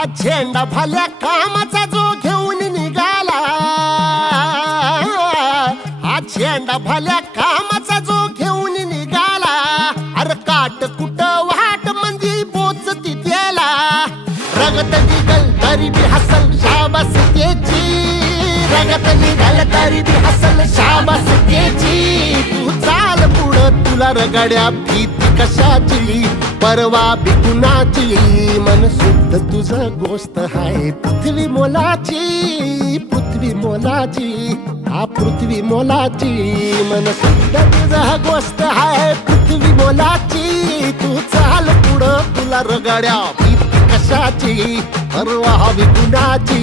हा झेंडा भल्या कामाचा जो घेऊन निघाला, हा झेंडा भल्या कामाचा जो घेऊन निघाला, अरे काट कुट वाट मंदी बोचती त्याला, रगत निघल तरी बी हसल शाबास त्याची, रगत निघल तरी बी हसल शाबास त्याची, तू चाल पुढं तुला रगड्या भीती कशाची, परवा बी कुणाची, मन शुद्ध तुझं गोष्ट हाय पृथ्वी मोलाची, पृथ्वी मोलाची, हा पृथ्वी मोलाची, मन शुद्ध तुझं गोष्ट हाय पृथ्वी मोलाची, तू चाल पुढं तुला रगड्या भीती कशाची, परवा बी कुणाची.